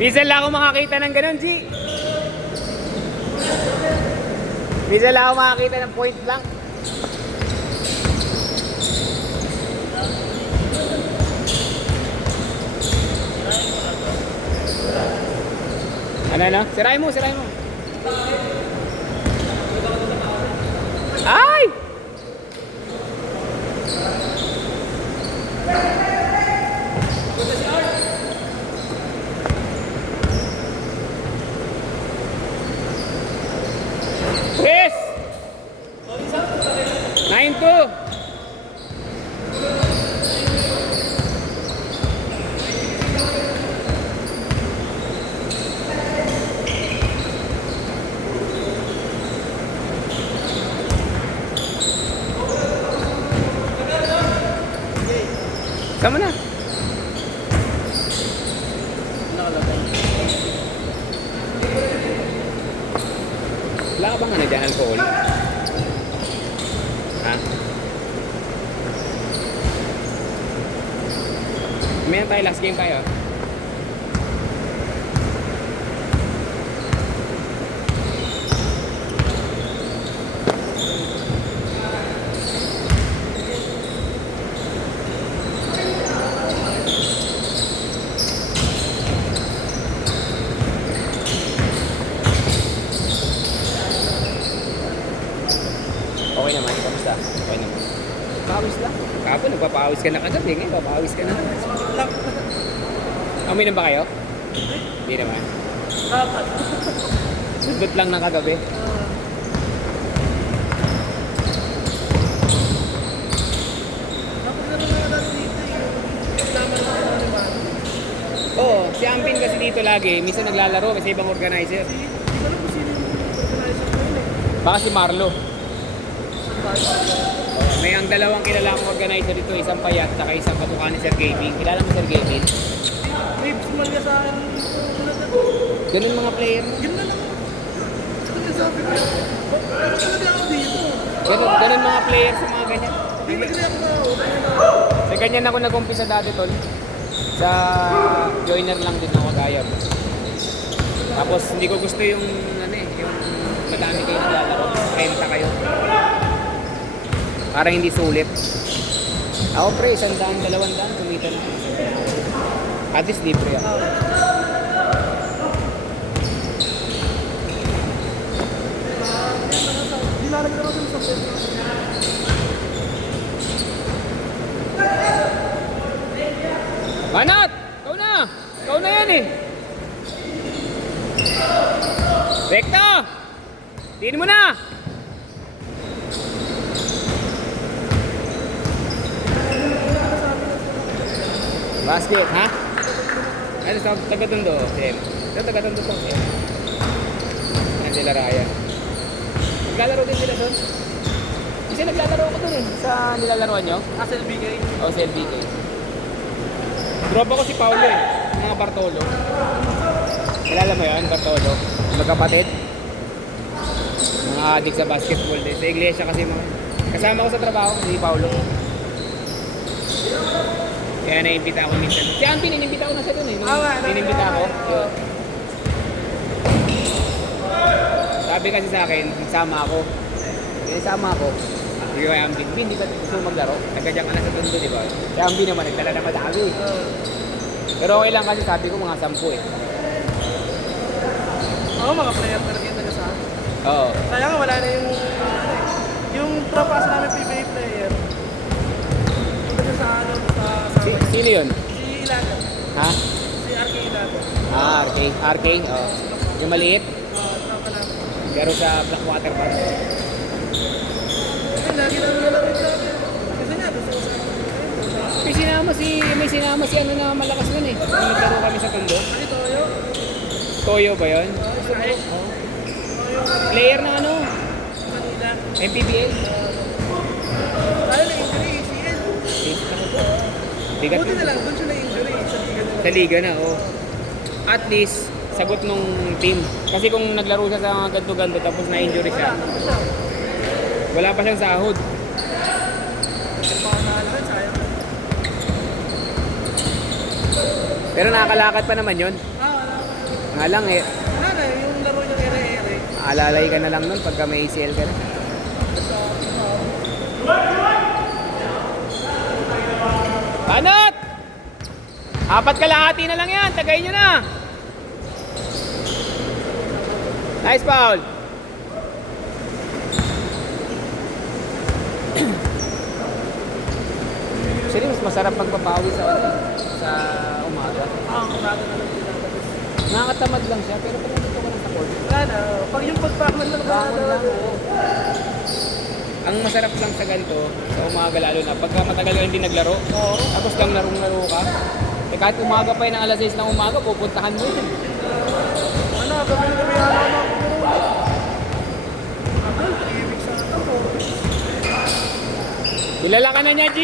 Minsan lang ako makakita ng ganun, G. Minsan lang ako makakita ng point blank. Ano? Sirain mo. Ay! Yes! 9-2. Sama na. Wala ka bang ano dyan, alcohol? Ha? Meron tayo, last game tayo. Okay naman, kamusta? Okay naman. Pawis lang. Kapon, nagpapawis ka na kagabi, ngayon papawis ka na. Amoy na ba kayo? Hindi naman. Dapat. Sugot lang na kagabi. Dapat na naman natin dito yung kasama na ni Mano. Oo, si Ampin kasi dito lagi. Minsan naglalaro kasi ibang organizer. Hindi ko alam kung sino yung organizer ko yun eh. Baka si Marlo. May ang dalawang kilalang organizer dito, isang payat at isang kabuka ni Sir Gaming. Kilala mo Sir Gaming? May sumal ka sa akin. Ganun mga player. Yun na lang. Ano sabi ko? Bakit talaga ako dito? Ganun mga player sa mga ganyan. Hindi nag-react na ako. Sa ganyan ako nag-umpisa dati tol. Sa joiner lang din ako gaya. Tapos hindi ko gusto yung yung madami kayo naglalaro. Renta kayo. Para hindi sulit. Ako pre, 100, 200 kumita na. At least libre ako. Hindi lalagyan ako sa pwede. Banat! Ikaw na! Ikaw na yan eh! Rekta! Tingin mo na! Basket, ha? Ano sa taga-tondo? Siyem. Ito taga-tondo po. Siyem. Yan sila Ryan. Naglalaro din sila doon. Kasi naglalaro ako doon eh. Sa nilalaroan nyo? SLBK. O sa LBK. Drop ako si Paulo eh. Mga Bartolo. Kilala mo yun, Bartolo? Magkapatid. Mga adik sa basketball din. Sa iglesia kasi mga. Kasama ko sa trabaho, si Paulo. Kaya naimbita ako minsan. Si Ampin, inimbita ko na siya doon eh. Inimbita ako. Sabi kasi sa akin, sama ako. Sama ako. Sige kay Ampin, hindi ba gusto maglaro? Nagkadyan ka na sa tondo, di ba? Si Ampin naman, nagdala na madami. Pero okay lang kasi sabi ko mga 10 eh. Oo, mga player talaga yung taga sa akin. Oo. Kaya nga wala na yung tropa sa namin PBA player. Taga sa Sino yun? Si Ilago. Ha? Si RK Ilago. RK. RK? Oo. Yung maliit? Tropa namin. Pero sa Blackwater ba? Kasi lagi namin nalaro sa akin. Kasi nga, gusto ko sa May sinama si ano na malakas nun eh. Nung naglaro kami sa tondo. Ano Toyo? Toyo ba yun? Israel. Player na ano? Manila. MPBL? Lalo na injury, ACL. Bigat Buti yun. na lang, doon siya na injury. Sa liga na lang. Sa liga na, oh. At least, sagot nung team. Kasi kung naglaro siya sa ganto-ganto tapos na-injury siya, Ano siya? wala pa siyang sahod. Pamahal ka, sayang. Pero nakakalakad pa naman yun. Wala. Nga lang eh, Wala na, yung laro niyang ere-ere. alalay ka na lang nun pagka may ACL ka na. Banat! 4 kalahati na lang yan, tagay nyo na. Nice foul. Actually, mas masarap magpapawi sa umaga. Ang umaga na lang pinapagod. Nakakatamad lang siya, pero pag nandito ka na sa court, Wala na, pag yung pagpaman lang bangon lang. Ang masarap lang sa ganito, sa umaga lalo na, pagka matagal ka hindi naglaro, Oo. tapos lang larong-laro ka, eh kahit umaga pa yun ng alas 6 ng umaga, pupuntahan mo yun. Ano, gabi-gabi ano ako puro. Ano, 3 weeks na ako. Kilala ka na niya, G!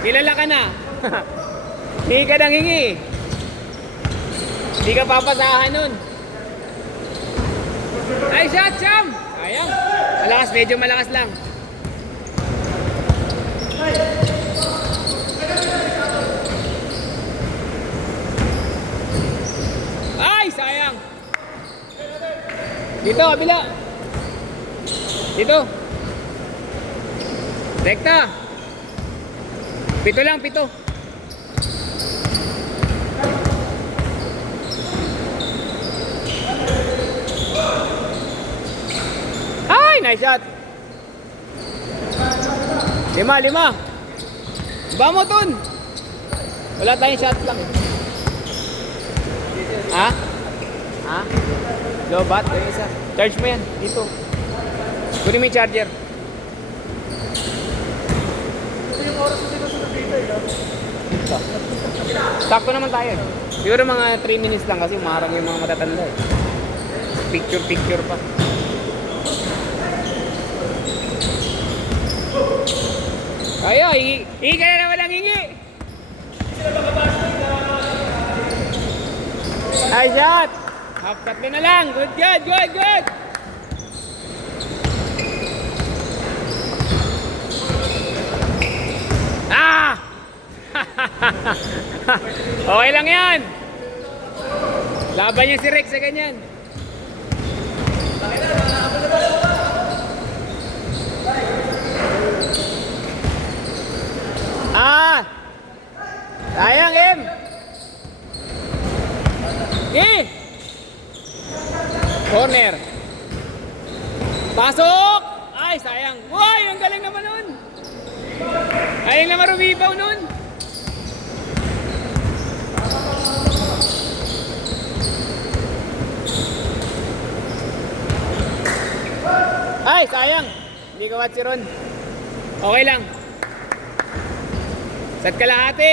Kilala ka na! Hingi ka ng hingi! Hindi ka papasahan nun! Ay, shot, Cham! Sayang! Malakas, medyo malakas lang. Ay, sayang! Dito, kabila! Dito! Rekta! 7 lang, 7. Ay, nice shot. 5. Ba mo, Ton? Wala tayong shot lang. Ha? Ha? Low bat? Yung isa. Charge mo yan. Dito. Kunin mo yung charger. Ito yung oras na sinusunod dito eh. No? Sakto naman tayo. Siguro mga 3 minutes lang kasi umarang yung mga matatanda eh. Picture pa. Ayo, hingi ka na naman ang hingi. Ay, shot! Half cut na lang. Good. Ah! Okay lang yan. Laban niya si Rex sa ganyan. Ah! Sayang, Em! Corner. Pasok! Ay, sayang. Uy, ang galing naman nun. Galing naman rumibaw nun. Ay, sayang. Hindi ka watch si Ron. Okay lang. Sat kalahati.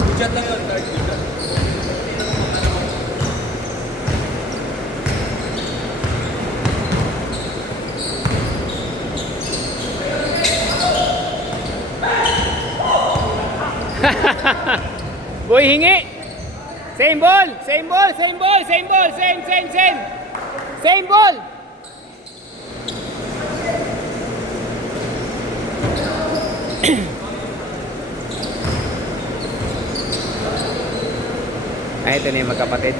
Budget lang yun, third budget. Boy, hingi. Same ball. Same ball. Ay, ito na yung magkapatid.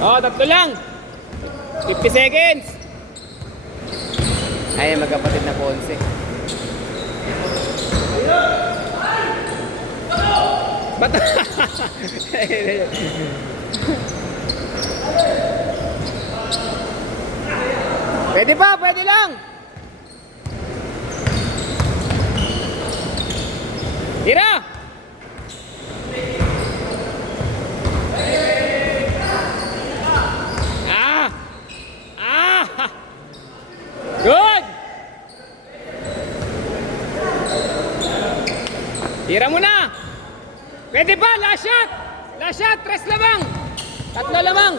Oh, 3 lang. 50 seconds. Ay, magkapatid na Ponce. Bato! Pwede pa, pwede lang. Tira! Good! Tira mo na! Pwede pa, last shot! 3 lamang! 3 lamang!